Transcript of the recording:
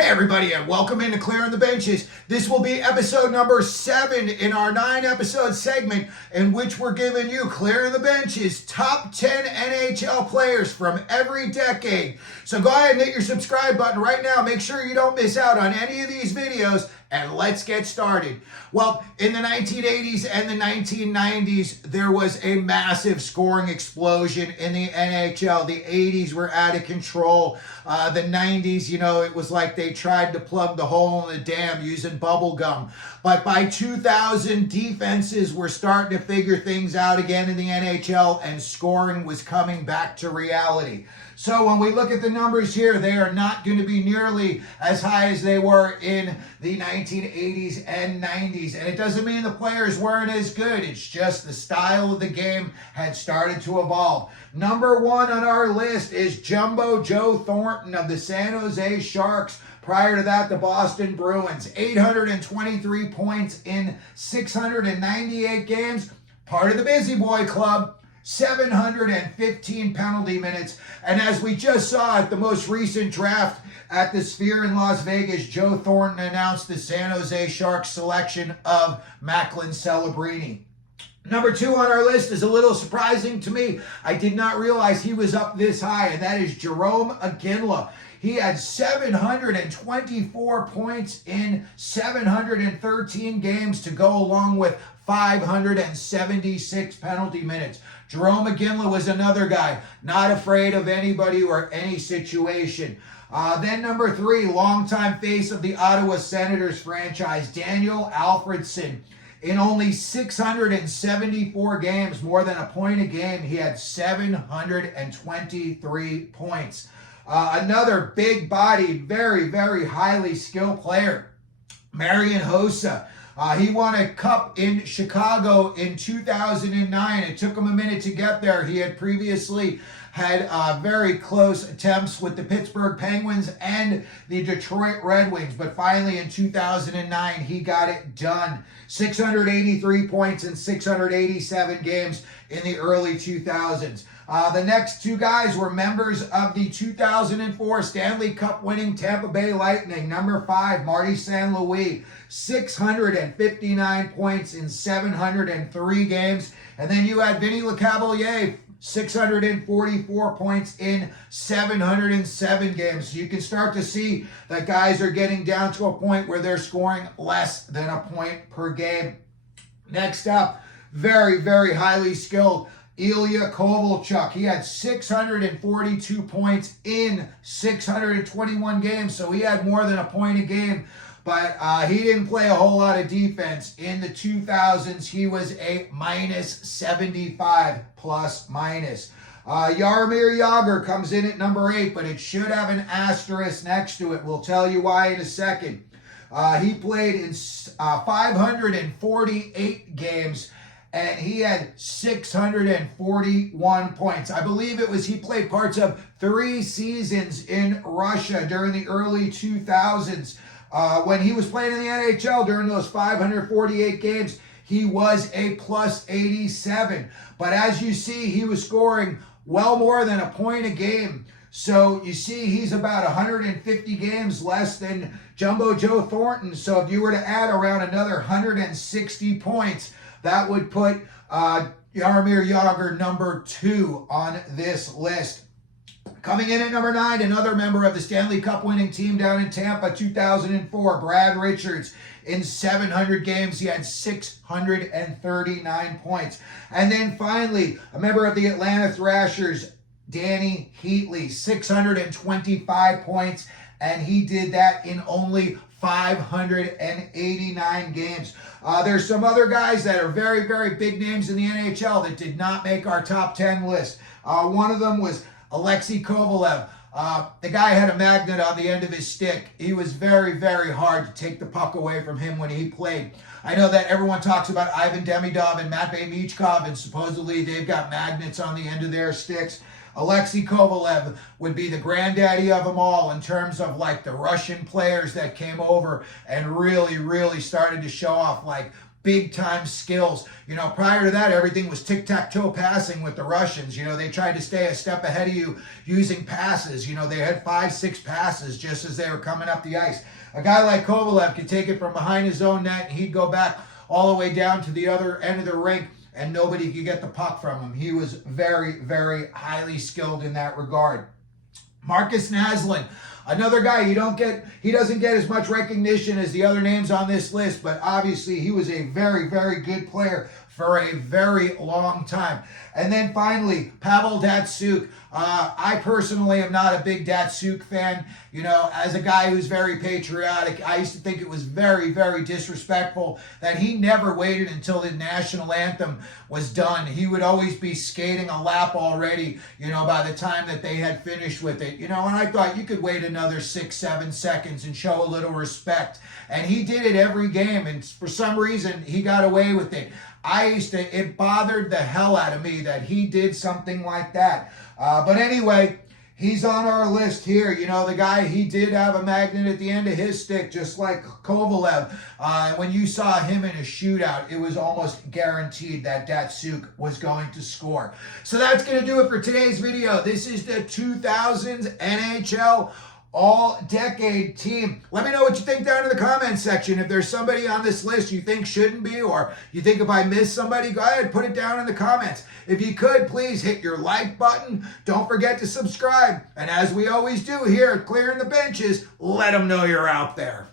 Hey everybody, and welcome into Clearing the Benches. This will be episode number 7 in our 9-episode segment in which we're giving you Clearing the Benches top 10 NHL players from every decade. So go ahead and hit your subscribe button right now. Make sure you don't miss out on any of these videos, and let's get started. Well, in the 1980s and the 1990s, there was a massive scoring explosion in the NHL. The 80s were out of control. The 90s, it was like they tried to plug the hole in the dam using bubble gum. But by 2000, defenses were starting to figure things out again in the NHL, and scoring was coming back to reality. So when we look at the numbers here, they are not going to be nearly as high as they were in the 1980s and 90s. And it doesn't mean the players weren't as good. It's just the style of the game had started to evolve. Number 1 on our list is Jumbo Joe Thornton of the San Jose Sharks. Prior to that, the Boston Bruins. 823 points in 698 games. Part of the Busy Boy Club. 715 penalty minutes. And as we just saw at the most recent draft at the Sphere in Las Vegas, Joe Thornton announced the San Jose Sharks selection of Macklin Celebrini. Number 2 on our list is a little surprising to me. I did not realize he was up this high, and that is Jarome Iginla. He had 724 points in 713 games to go along with 576 penalty minutes. Jarome Iginla was another guy, not afraid of anybody or any situation. Then number 3, longtime face of the Ottawa Senators franchise, Daniel Alfredsson. In only 674 games, more than a point a game, he had 723 points. Another big-bodied, very, very highly skilled player, Marian Hossa. He won a cup in Chicago in 2009. It took him a minute to get there. He had previously had very close attempts with the Pittsburgh Penguins and the Detroit Red Wings. But finally in 2009, he got it done. 683 points in 687 games in the early 2000s. The next 2 guys were members of the 2004 Stanley Cup winning Tampa Bay Lightning. Number 5, Marty St. Louis, 659 points in 703 games. And then you had Vinny Lecavalier, 644 points in 707 games. So you can start to see that guys are getting down to a point where they're scoring less than a point per game. Next up, very, very highly skilled Ilya Kovalchuk. He had 642 points in 621 games, so he had more than a point a game, but he didn't play a whole lot of defense. In the 2000s, he was a minus 75 plus minus. Jaromir Jagr comes in at number 8, but it should have an asterisk next to it. We'll tell you why in a second. He played in 548 games, and he had 641 points. I believe he played parts of 3 seasons in Russia during the early 2000s. When he was playing in the NHL during those 548 games, he was a plus 87. But as you see, he was scoring well more than a point a game. So you see, he's about 150 games less than Jumbo Joe Thornton. So if you were to add around another 160 points, that would put Jaromir Jagr number 2 on this list. Coming in at number 9, another member of the Stanley Cup winning team down in Tampa, 2004, Brad Richards. In 700 games, he had 639 points. And then finally, a member of the Atlanta Thrashers, Danny Heatley, 625 points, and he did that in only 589 games. There's some other guys that are very, very big names in the NHL that did not make our top 10 list. One of them was Alexei Kovalev. The guy had a magnet on the end of his stick. He was very, very hard to take the puck away from him when he played. I know that everyone talks about Ivan Demidov and Matvei Michkov, and supposedly they've got magnets on the end of their sticks. Alexei Kovalev would be the granddaddy of them all in terms of like the Russian players that came over and really, really started to show off, like big time skills. You know, prior to that, everything was tic-tac-toe passing with the Russians. You know, they tried to stay a step ahead of you using passes. You know, they had 5-6 passes just as they were coming up the ice. A guy like Kovalev could take it from behind his own net, and he'd go back all the way down to the other end of the rink, and nobody could get the puck from him. He was very, very highly skilled in that regard. Marcus Naslund, another guy he doesn't get as much recognition as the other names on this list, but obviously he was a very, very good player for a very long time. And then finally, Pavel Datsyuk. I personally am not a big Datsyuk fan. You know, as a guy who's very patriotic, I used to think it was very, very disrespectful that he never waited until the national anthem was done. He would always be skating a lap already, you know, by the time that they had finished with it. You know, and I thought you could wait another 6-7 seconds and show a little respect. And he did it every game, and for some reason, he got away with it. It bothered the hell out of me that he did something like that. But anyway, he's on our list here. You know, the guy, he did have a magnet at the end of his stick, just like Kovalev. When you saw him in a shootout, it was almost guaranteed that Datsyuk was going to score. So that's going to do it for today's video. This is the 2000s NHL All-Decade Team. Let me know what you think down in the comments section. If there's somebody on this list you think shouldn't be, or you think if I missed somebody, go ahead, put it down in the comments. If you could, please hit your like button. Don't forget to subscribe. And as we always do here at Clearing the Benches, let them know you're out there.